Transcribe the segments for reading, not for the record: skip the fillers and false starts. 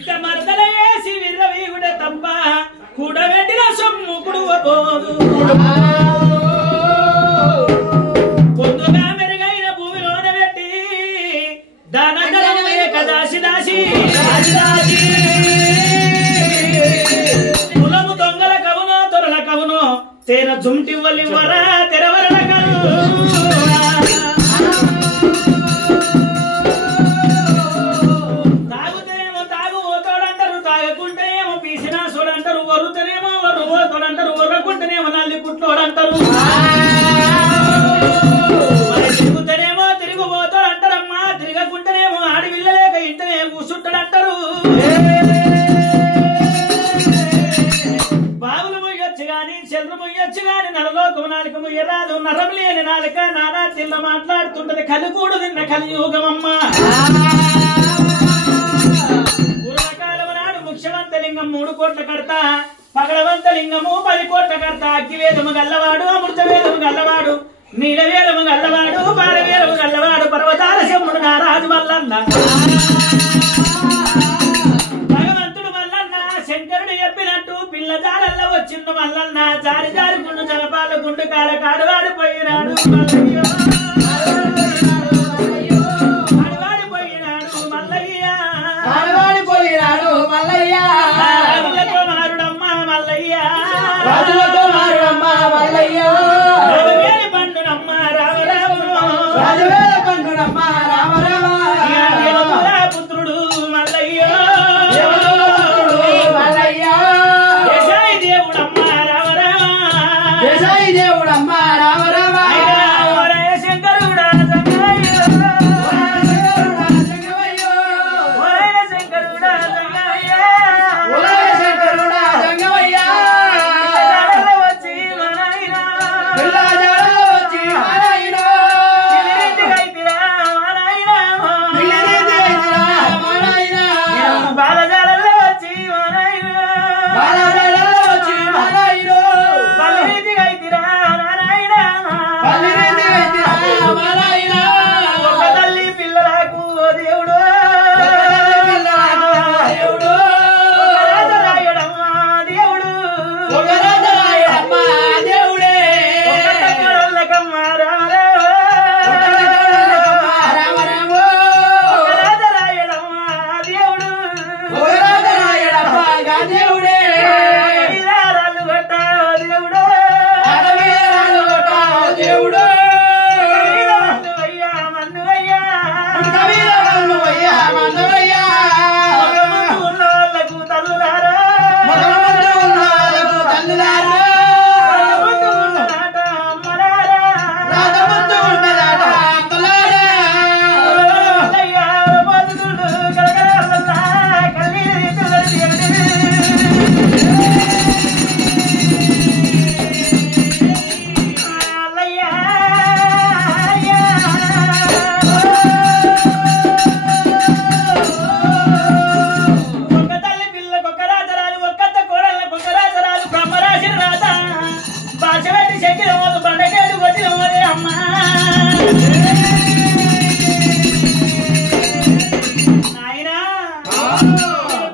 ఇట్ట మరదల వేసి విర్రవీగుడే తప్ప కూడబెట్టిన సొమ్ము కుడువబోదు పొద్దుగా మెరుగైన భూమిలోన పెట్టి దానగలమే కదాసి దాసి కులము దొంగల కవునో తొరల కవునో తేన జుంటివ్వలివ్వరా తెరవరల కలు తాగుతేనేమో తాగుపోతాడంటారు తాగకుంటేనేమో పీసినాసుడంటారు వరుతనేమో వరుపోతాడంటారు వరకుంటేనేమో నల్లి కుట్లోడంటారు తిరుగుతేనేమో తిరిగిపోతాడంటారమ్మా తిరగకుంటేనేమో ఆడవిల్లలేక ఇంటనే కూసుంటాడంటారు బావులు ముయ్యొచ్చు గాని చంద్రు ముయ్యొచ్చు గాని నరలోకం నాలుక ముయ్యరాదు నరం లేని నాలుక నానా తిన్న మాట్లాడుతుంటది కలికూడు తిన్న కలియుగమమ్మా పూర్వకాలం నాడు ముఖ్యమంత లింగం 3 కోట్ల కడతా పగడవంత లింగము 10 కోట్ల కడతా అగ్గివేదము గల్లవాడు అమృతవేదము గల్లవాడు నీలవేదము గల్లవాడు బాలవేదము గల్లవాడు పర్వతాల శంభుడు నారాజు మల్లన్న భగవంతుడు మల్లన్న శంకరుడు చెప్పినట్టు పిల్ల జాడల్లో వచ్చిండు మల్లన్న జారి జారి గుండు జలపాల గుండు కాడ కాడువాడు పోయినాడు మల్లయ్య పుత్రుడు మల్లయ్య దేశాయి దేవుడమ్మ రామ రామ శంకరుడా శంకరుడా వచ్చి బాలజాలలో వచ్చి బలరీతి గైతిరా నారాయణ ఒక తల్లి పిల్లలకు దేవుడు రాజరాయడమ్మా దేవుడు ఒక్కళ్ళకమ్మా రాజరాయడమ్మా దేవుడు రాళ్ళు కొట్ట దేవుడు మన్నువయ్యా ఉన్నోళ్ళకు తల్లులారా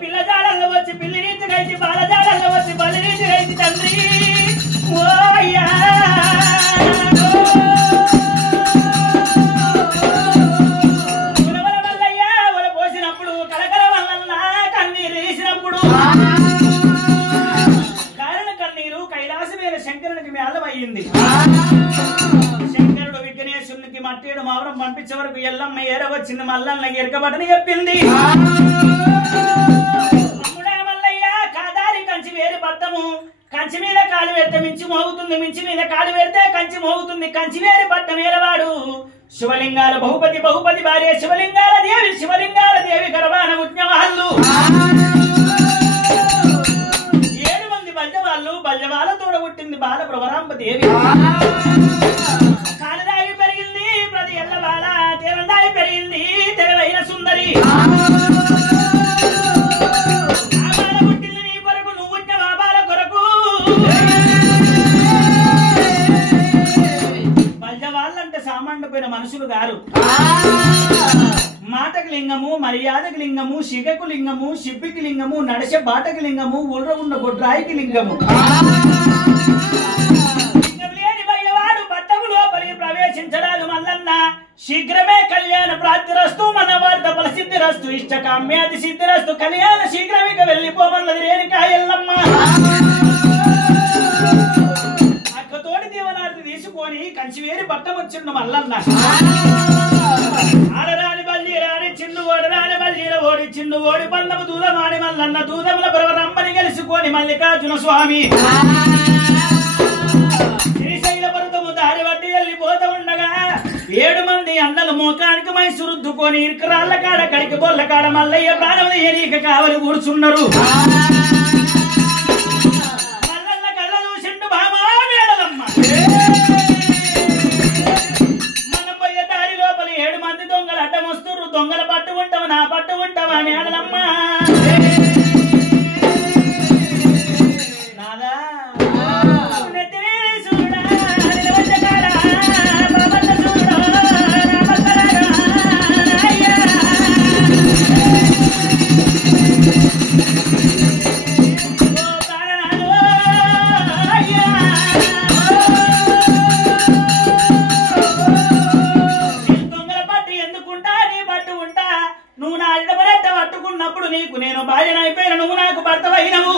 పిల్లజాడల్లో వచ్చి పిల్లి రీతి కలిసి బాలజాడల్లో వచ్చి బలి రీతి కలిసి తండ్రి ఓయ్యా మల్లయ్యా ఒల పోసినప్పుడు కలకల వల్ల కన్నీరు వేసినప్పుడు కారణ కన్నీరు కైలాసమైన శంకరునికి మేళమయ్యింది శంకరుడు విఘ్నేశ్వరునికి మట్టేడు మావరం పంపించే వరకు ఎల్లమ్మ ఏర వచ్చింది మల్లన్న ఎరకబడని చెప్పింది కంచి వేరు పట్టము కంచి మీద కాలు పెడితే మించి మోగుతుంది మించి మీద కాలు పెడితే కంచి మోగుతుంది కంచి వేరు పట్టం ఏలవాడు శివలింగాల బహుపతి భార్య శివలింగాల దేవి గర్భాన ఉజ్ఞవాళ్ళు 7 మంది బల్జవాళ్ళతో పుట్టింది బాల ప్రవరాంబ దేవి కాలదాగి పెరిగింది ప్రతి ఎల్ల బాల తెలందాగి పెరిగింది తెరవైన సుందరి బల్జవాళ్ళంటే సామాన్యమైన మనుషులు గారు మాటకు లింగము మర్యాదకి లింగము, శిగకు లింగము, షిప్పికి లింగము, నడిసే బాటకి లింగము, ఉల్ర ఉన్న గొడ్రాయికి లింగము. లింగం లేని బయ్యవాడు పట్టము లోపలికి ప్రవేశించరాదు మల్లన్న. శీఘ్రమే కళ్యాణ ప్రాప్తిరస్తు, మన వార్త ఫలసిద్ధిరస్తు, ఇష్టకామ్యాది సిద్ధిరస్తు, కళ్యాణ శీఘ్రమిక వెళ్ళిపోవన్నది రేణుకా ఎల్లమ్మ. అక్కతోటి దేవనార్తి తీసుకొని కంచివేరి పట్టం వచ్చిండు మల్లన్న. ఆడరాని బల్లి రాని చిన్ను ఓడరాని బల్లిన ఓడి చిన్ను ఓడి పందము దూదమాడి మల్లన్న దూదముల పరవరమ్మని గెలుచుకొని మల్లికార్జున స్వామి శ్రీశైల పర్వతము దారి వడ్డి వెళ్ళిపోతూ ఉండగా 7 మంది అన్నలు మోకానికి మైసురుద్దుకొని ఇరుకరాళ్ల కాడ కడికి బొల్ల కాడ మల్లయ్య ప్రాణం ఏరీక కావలి కూర్చున్నారు. మల్లన్న కళ్ళ చూసిండు బామా మేడలమ్మ. మనం పోయే దారి లోపల 7 మంది దొంగలు అడ్డం వస్తుర్రు. దొంగల పట్టు ఉంటావా నా పట్టు ఉంటావా మేడలమ్మ. నాదా నువ్వు నా ఇడబరెట్ట పట్టుకున్నప్పుడు నీకు నేను భార్యనైపోయిన, నువ్వు నాకు భర్తవైనవు.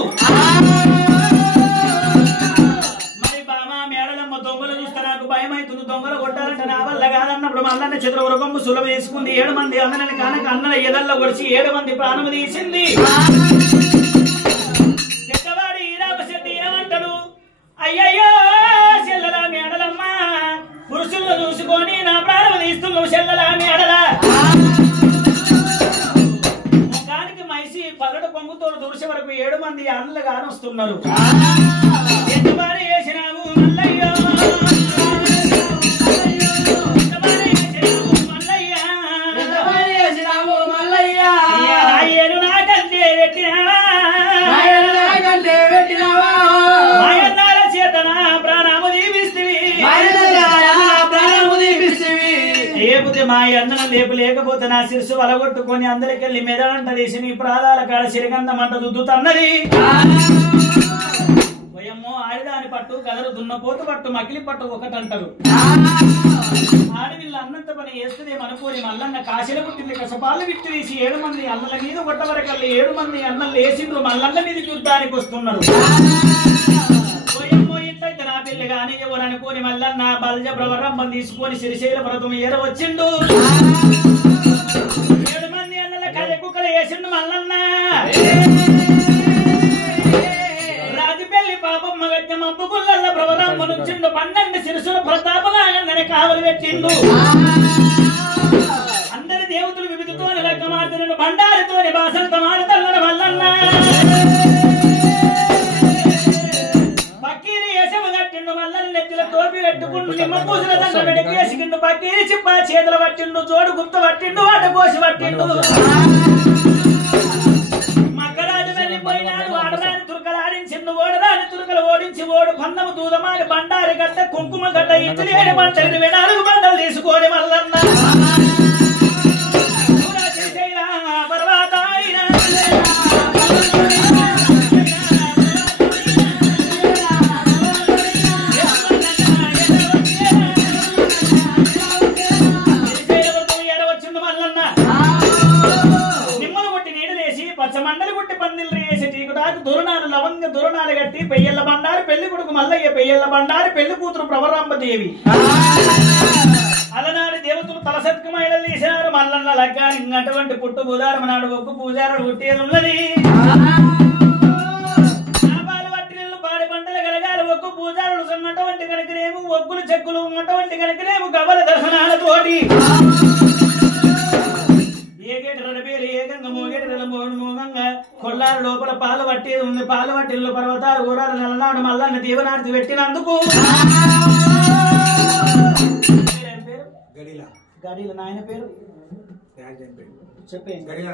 మరి బామా మేడలమ్మ దొంగలు చూస్తే నాకు భయం అవుతుంది, దొంగలు కొట్టాలంటే నా వల్ల కాదన్నప్పుడు మల్లన్న చతుర్వృగంబు సులభ తీసుకుంది. 7 మంది అన్నని కనుక అన్నల ఎదల్లో కొడిచి 7 మంది ప్రాణము తీసింది. పెద్దవాడి ఈరాపశెట్టి ఏమంటాడు, అయ్యయ్యో చెల్లెలా మేడలమ్మ, పురుషులను చూసుకొని నా ప్రాణము తీస్తున్నావు చెల్లెలా మేడలా. పగడు పొంగుతో దుర్శ వరకు 7 మంది అన్నలు కానొస్తున్నారు. ఎంతవారు చేసినావు మల్లయ్యో, ఆయను నాకంటే పెట్టినావా, ఆయన్నాల చేతన ప్రాణము దీపిస్తివి. లేకపోతే మా అన్నను లేపు లేకపోతే నా శిరస్సు వలగొట్టుకొని అందరికెళ్ళి మెదడంట తీసి నీ ప్రాణాల కాడ సిరిగంధమంట దుద్దుతన్నది. భయమ్మో ఆడిదాని పట్టు కదరు దున్నపోతు పట్టు మకిలి పట్టు ఒకటంటారు. ఆడవిల్ల అన్నంత పని వేస్తుందేమో అనుకోని మల్లన్న కాశీల పుట్టింది కసపాలు విట్టి తీసి 7 మంది అన్నల మీద కొట్టవరకల్లి 7 మంది అన్నలు వేసిండ్రు. మల్లన్న మీద యుద్ధానికి వస్తున్నారు. ఇట్లయితే నా పెళ్లి గాని ఎవరు అనుకోని మల్లన్న బల్జ ప్రవరమ్మని తీసుకొని శ్రీశైల పర్వతం ఏర వచ్చిండు. 7 మంది అన్నల కళ్ళ కుక్కలు వేసిండు మల్లన్న. రాజుపల్లి పాపమ్మ గడ్డ మబ్బుకుల్ల ప్రవరమ్మను వచ్చిండు. 12 శిరసుల ప్రతాపగానే కావలి పెట్టిండు. అందరి దేవతలు వివిధతోని లెక్క మారుతున్నాడు. బండారితోని బాసంత మారుతున్నాడు మల్లన్న. మల్లని నెత్తిల తోపి పెట్టుకుంటూ నిమ్మ పూసల దండ పెడికేసికిండు. పక్కీరి చిప్ప చేతులు పట్టిండు, జోడు గుర్త పట్టిండు, అట కోసి పట్టిండు. మక్కరాజు వెళ్ళిపోయినాడు. ఆడరాని తురకలు ఆడించిండు, ఓడరాని తురకలు ఓడించి ఓడు పందము దూదమాలి బండారి గడ్డ కుంకుమ గడ్డ ఇచ్చి 7 బండలు 4 బండలు తీసుకోని మల్లన్న పర్వాత మండలి గుట్టి పందిళ్ళు వేసి చీకుటాకు దురణాలు లవంగ దురణాలు కట్టి పెయ్యల్ల బండారు పెళ్లి కొడుకు మల్లయ్య, పెయ్యల్ల బండారు పెళ్లి కూతురు ప్రవరాంబదేవి. అలనాడు దేవతలు తలసత్కమైనలు తీసినారు. మల్లన్న లగ్గానికి అటువంటి పుట్టు బుధారం నాడు ఒక్క పూజారుడు పుట్టేది ఉన్నది. పాలు పట్టి నీళ్ళు పాడి పంటలు కలగాలి. ఒక్క పూజారుడు ఉన్నటువంటి కనుకనేమో ఒగ్గులు చెక్కులు ఉన్నటువంటి కనుకనేమో గవ్వల దర్శనాలతోటి ఏకంగా మోగేట మోగంగా కొల్లారు లోపల పాలు పట్టేది ఉంది. పాలు పట్టిల్లు పర్వతాలు ఊరాలు నల్లనాడు మల్లన్న దీవనార్తి పెట్టినందుకు గడిల నాయన పేరు చెప్పే గడిల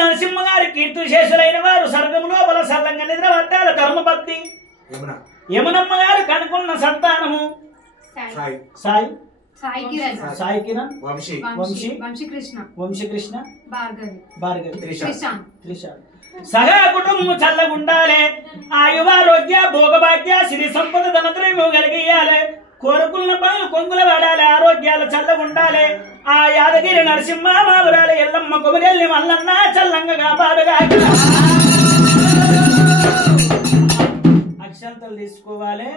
నరసింహ గారి కీర్తిశేషులైన వారు స్వర్గం లోపల సల్లంగా నిద్ర పట్టాల ధర్మపత్ని యమునమ్మ గారు కనుకున్న సంతానము సాయి సాయి కిరణ్, వంశీ కృష్ణ, భార్గవి, త్రిషాంత్. సగా కుటుంబం చల్లగుండాలి, ఆయువారోగ్య భోగభాగ్య సిరి సంపద ధనత్రయము కలిగియాలి, కోరుకున్న పనులు కొంగుల వాడాలి, ఆరోగ్యాలు చల్లగుండాలి. ఆ యాదగిరి నరసింహ మావురాలి ఎల్లమ్మ కొమరెల్లి మల్లన్న చల్లంగా కాపాడుగా. అక్షంతలు తీసుకోవాలి.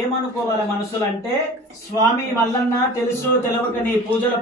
ఏమనుకోవాలి మనసులంటే, స్వామి మల్లన్న తెలుసో తెలవక నీ పూజల